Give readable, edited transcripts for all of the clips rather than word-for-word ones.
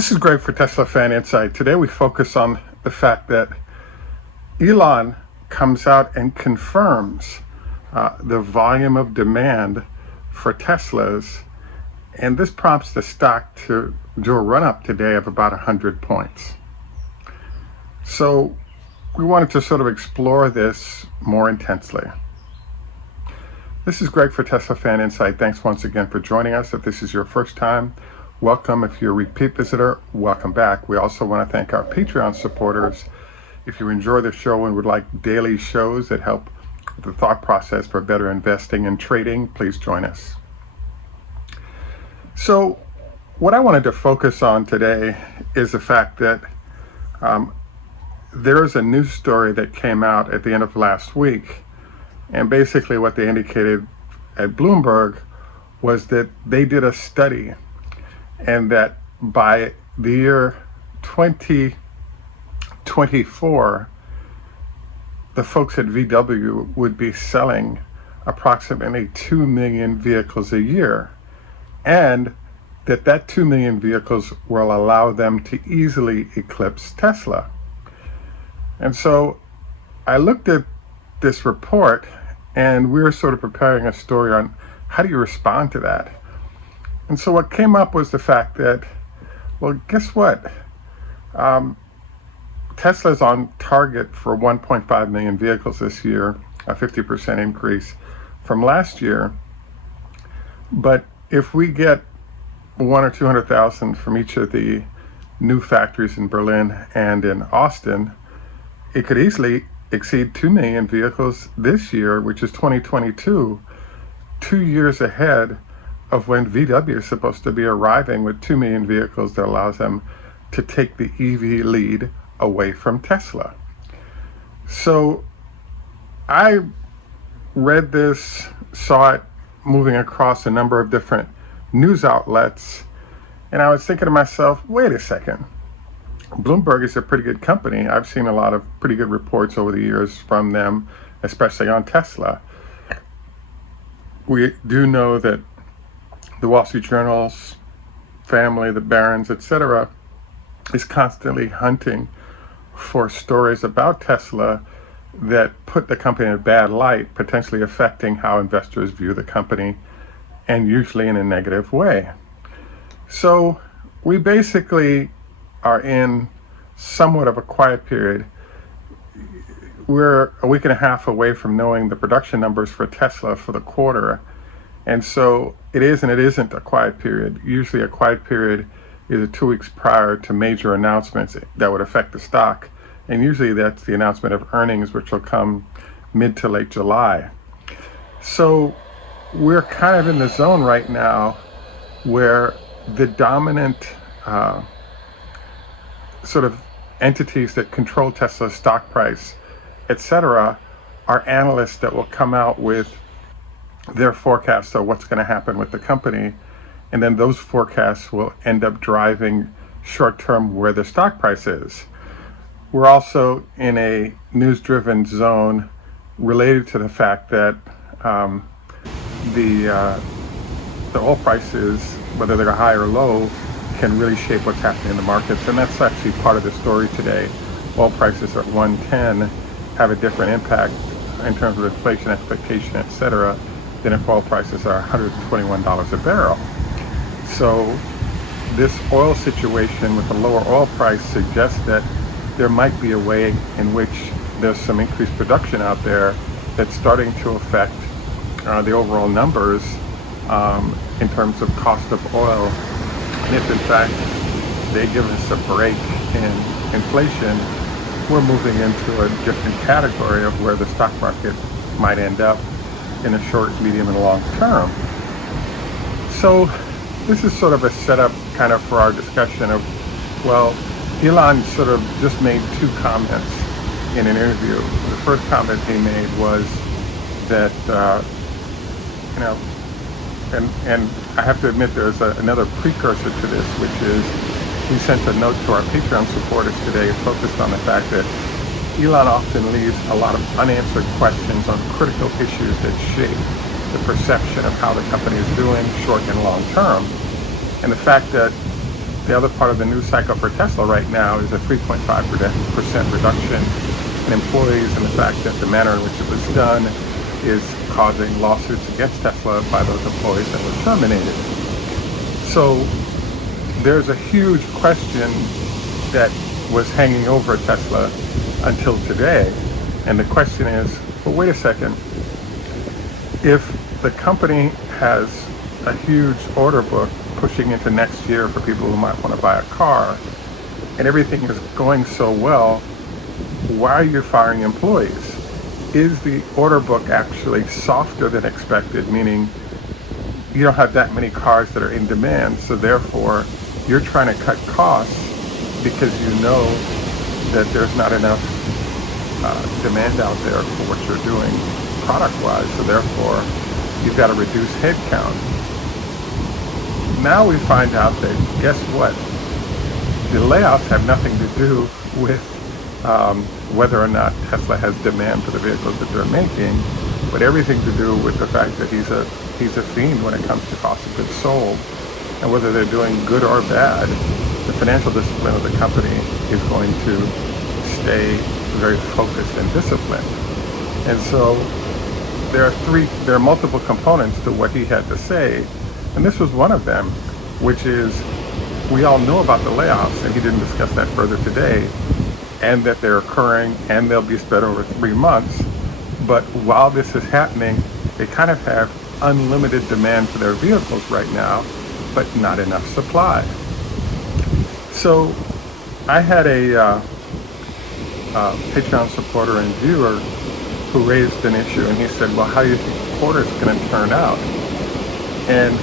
This is Greg for Teslafaninsight. Today we focus on the fact that Elon comes out and confirms the volume of demand for Teslas, and this prompts the stock to do a run-up today of about 100 points. So we wanted to sort of explore this more intensely. This is Greg for Teslafaninsight. Thanks once again for joining us. If this is your first time, welcome. If you're a repeat visitor, welcome back. We also want to thank our Patreon supporters. If you enjoy the show and would like daily shows that help with the thought process for better investing and trading, please join us. So what I wanted to focus on today is the fact that there's a news story that came out at the end of last week. And basically what they indicated at Bloomberg was that they did a study, and that by the year 2024, the folks at VW would be selling approximately 2 million vehicles a year, and that 2 million vehicles will allow them to easily eclipse Tesla. And so I looked at this report, and we were sort of preparing a story on how do you respond to that. And so what came up was the fact that, well, guess what? Tesla's on target for 1.5 million vehicles this year, a 50% increase from last year. But if we get 100,000 or 200,000 from each of the new factories in Berlin and in Austin, it could easily exceed 2 million vehicles this year, which is 2022, 2 years ahead of when VW is supposed to be arriving with 2 million vehicles that allows them to take the EV lead away from Tesla. So I read this, saw it moving across a number of different news outlets, and I was thinking to myself, wait a second. Bloomberg is a pretty good company. I've seen a lot of pretty good reports over the years from them, especially on Tesla. We do know that the Wall Street Journal's family, the Barons, etc., is constantly hunting for stories about Tesla that put the company in a bad light, potentially affecting how investors view the company, and usually in a negative way. So we basically are in somewhat of a quiet period. We're a week and a half away from knowing the production numbers for Tesla for the quarter. And so it is and it isn't a quiet period. Usually a quiet period is 2 weeks prior to major announcements that would affect the stock. And usually that's the announcement of earnings, which will come mid to late July. So we're kind of in the zone right now where the dominant sort of entities that control Tesla's stock price, etc., are analysts that will come out with their forecasts of what's going to happen with the company, and then those forecasts will end up driving short-term where the stock price is. We're also in a news-driven zone related to the fact that the oil prices, whether they're high or low, can really shape what's happening in the markets, and that's actually part of the story today. Oil prices at 110 have a different impact in terms of inflation expectation, etc., than if oil prices are $121 a barrel. So this oil situation with a lower oil price suggests that there might be a way in which there's some increased production out there that's starting to affect the overall numbers in terms of cost of oil. And if in fact they give us a break in inflation, we're moving into a different category of where the stock market might end up in a short, medium, and long term. So this is sort of a setup kind of for our discussion of, well, Elon sort of just made 2 comments in an interview. The first comment he made was that, and I have to admit there's another precursor to this, which is he sent a note to our Patreon supporters today focused on the fact that Elon often leaves a lot of unanswered questions on critical issues that shape the perception of how the company is doing short and long term. And the fact that The other part of the news cycle for Tesla right now is a 3.5% reduction in employees, and the fact that the manner in which it was done is causing lawsuits against Tesla by those employees that were terminated. So there's a huge question that was hanging over Tesla until today. And the question is, well, wait a second. If the company has a huge order book pushing into next year for people who might want to buy a car, and everything is going so well, why are you firing employees? Is the order book actually softer than expected, meaning you don't have that many cars that are in demand, so therefore you're trying to cut costs because you know that there's not enough demand out there for what you're doing product-wise, so therefore you've got to reduce headcount. Now we find out that, guess what? The layoffs have nothing to do with whether or not Tesla has demand for the vehicles that they're making, but everything to do with the fact that he's a fiend when it comes to cost of goods sold. And whether they're doing good or bad, the financial discipline of the company is going to stay very focused and disciplined. And so there are multiple components to what he had to say, and this was one of them, which is we all know about the layoffs, and he didn't discuss that further today, and that they're occurring and they'll be spread over 3 months. But while this is happening, they kind of have unlimited demand for their vehicles right now, but not enough supply. So I had a Patreon supporter and viewer who raised an issue, and he said, well, how do you think the quarter is going to turn out? And,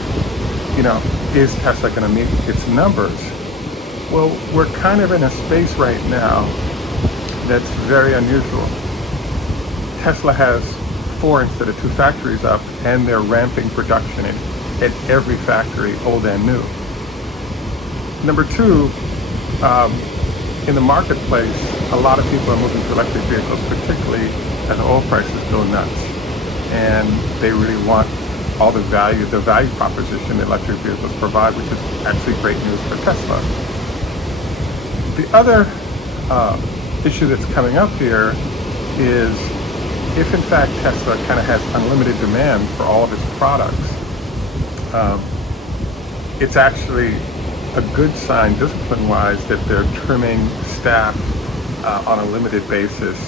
is Tesla going to meet its numbers? Well, we're kind of in a space right now that's very unusual. Tesla has 4 instead of 2 factories up, and they're ramping production at every factory, old and new. Number 2, in the marketplace, a lot of people are moving to electric vehicles, particularly as oil prices go nuts. And they really want all the value proposition that electric vehicles provide, which is actually great news for Tesla. The other issue that's coming up here is if in fact Tesla kind of has unlimited demand for all of its products, it's actually a good sign discipline-wise that they're trimming staff on a limited basis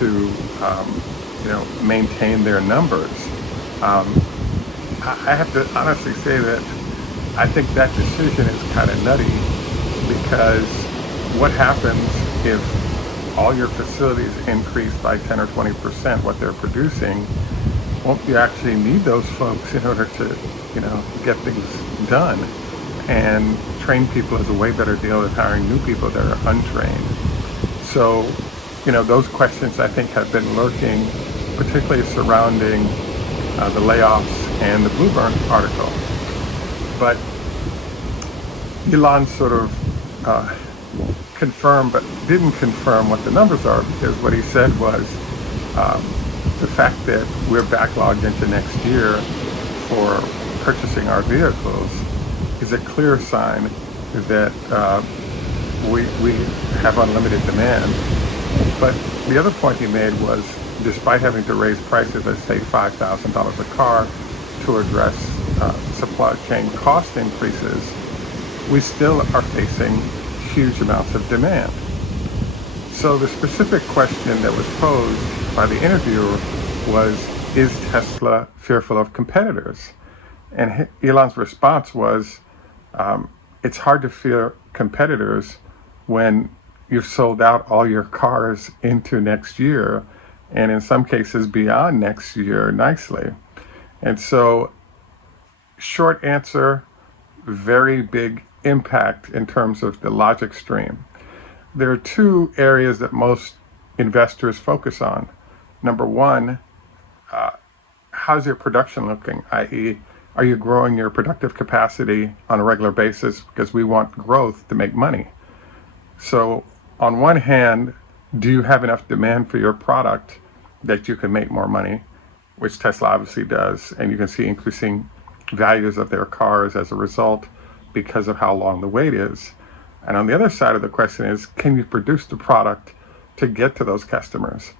to maintain their numbers. I have to honestly say that I think that decision is kind of nutty, because what happens if all your facilities increase by 10 or 20% what they're producing? Won't you actually need those folks in order to, get things done? And train people is a way better deal than hiring new people that are untrained. So, those questions I think have been lurking, particularly surrounding the layoffs and the Bloomberg article. But Elon sort of confirmed, but didn't confirm what the numbers are, because what he said was the fact that we're backlogged into next year for purchasing our vehicles is a clear sign that we have unlimited demand. But the other point he made was, despite having to raise prices, let's say $5,000 a car to address supply chain cost increases, we still are facing huge amounts of demand. So the specific question that was posed by the interviewer was, is Tesla fearful of competitors? And Elon's response was, it's hard to fear competitors when you've sold out all your cars into next year, and in some cases beyond next year nicely. And so, short answer, very big impact in terms of the logic stream. There are 2 areas that most investors focus on. Number 1, how's your production looking? i.e., are you growing your productive capacity on a regular basis? Because we want growth to make money. So on one hand, do you have enough demand for your product that you can make more money, which Tesla obviously does, and you can see increasing values of their cars as a result, because of how long the wait is. And on the other side of the question is, can you produce the product to get to those customers?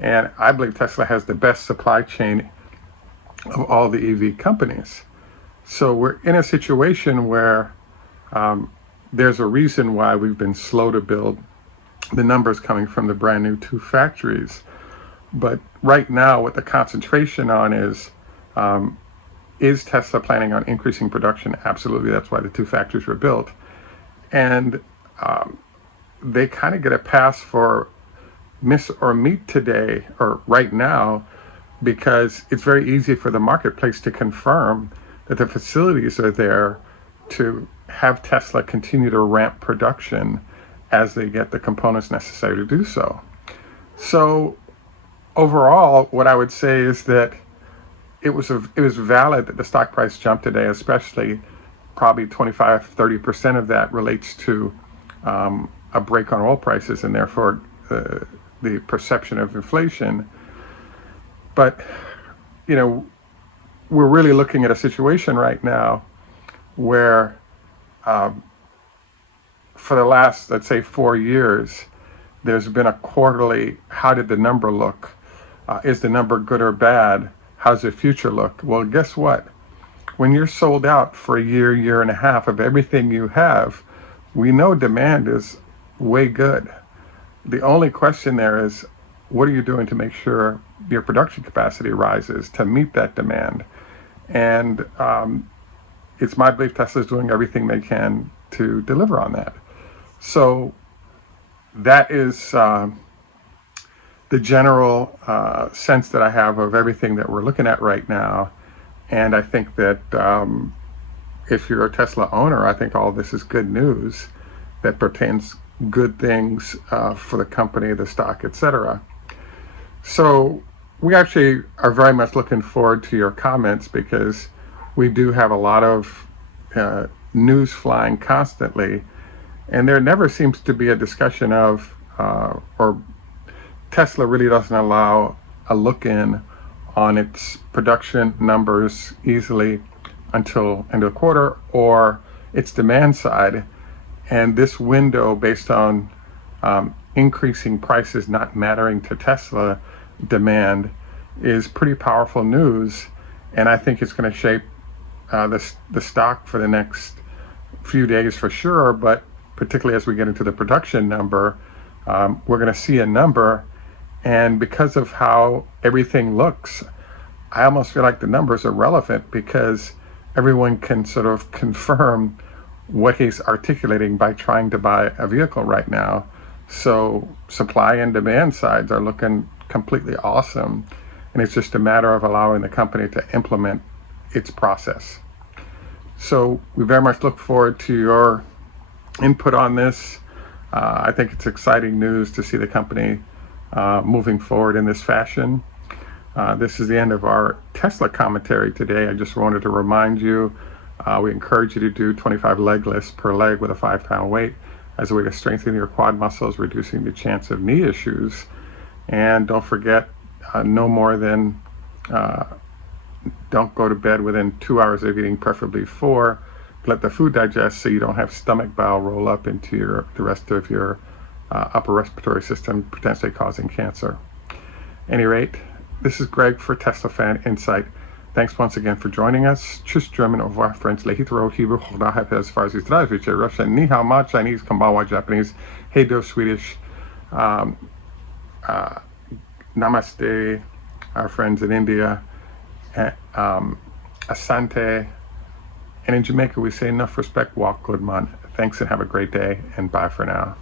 And I believe Tesla has the best supply chain of all the EV companies. So we're in a situation where there's a reason why we've been slow to build the numbers coming from the brand new 2 factories. But right now, what the concentration on is Tesla planning on increasing production? Absolutely. That's why the 2 factories were built. And they kind of get a pass for miss or meet today or right now, because it's very easy for the marketplace to confirm that the facilities are there to have Tesla continue to ramp production as they get the components necessary to do so. So overall, what I would say is that it was valid that the stock price jumped today, especially probably 25-30% of that relates to a break on oil prices and therefore the perception of inflation. But, you know, we're really looking at a situation right now where for the last, let's say, 4 years, there's been a quarterly, how did the number look? Is the number good or bad? How's the future look? Well, guess what? When you're sold out for a year, year and a half of everything you have, we know demand is way good. The only question there is, what are you doing to make sure your production capacity rises to meet that demand? And it's my belief Tesla's doing everything they can to deliver on that. So that is the general sense that I have of everything that we're looking at right now. And I think that if you're a Tesla owner, I think all this is good news that pertains good things for the company, the stock, etc. So we actually are very much looking forward to your comments, because we do have a lot of news flying constantly, and there never seems to be a discussion of, or Tesla really doesn't allow a look in on its production numbers easily until end of the quarter, or its demand side. And this window, based on increasing prices not mattering to Tesla demand, is pretty powerful news. And I think it's going to shape the stock for the next few days for sure, but particularly as we get into the production number, we're going to see a number. And because of how everything looks, I almost feel like the numbers are relevant, because everyone can sort of confirm what he's articulating by trying to buy a vehicle right now. So supply and demand sides are looking completely awesome. And it's just a matter of allowing the company to implement its process. So we very much look forward to your input on this. I think it's exciting news to see the company moving forward in this fashion. This is the end of our Tesla commentary today. I just wanted to remind you, we encourage you to do 25 leg lifts per leg with a 5-pound weight as a way to strengthen your quad muscles, reducing the chance of knee issues. And don't forget, no more than, don't go to bed within 2 hours of eating, preferably 4. Let the food digest so you don't have stomach bile roll up into the rest of your upper respiratory system, potentially causing cancer. At any rate, this is Greg for Teslafaninsight. Thanks once again for joining us. Tschüss, German, au revoir, French, Lehitro, Hebrew, Hoda, as far as Israel, Russian, Ni hao ma, Chinese, Kambawa, Japanese, Heido, Swedish, Namaste, our friends in India, Asante, and in Jamaica we say enough respect, walk good man. Thanks and have a great day, and bye for now.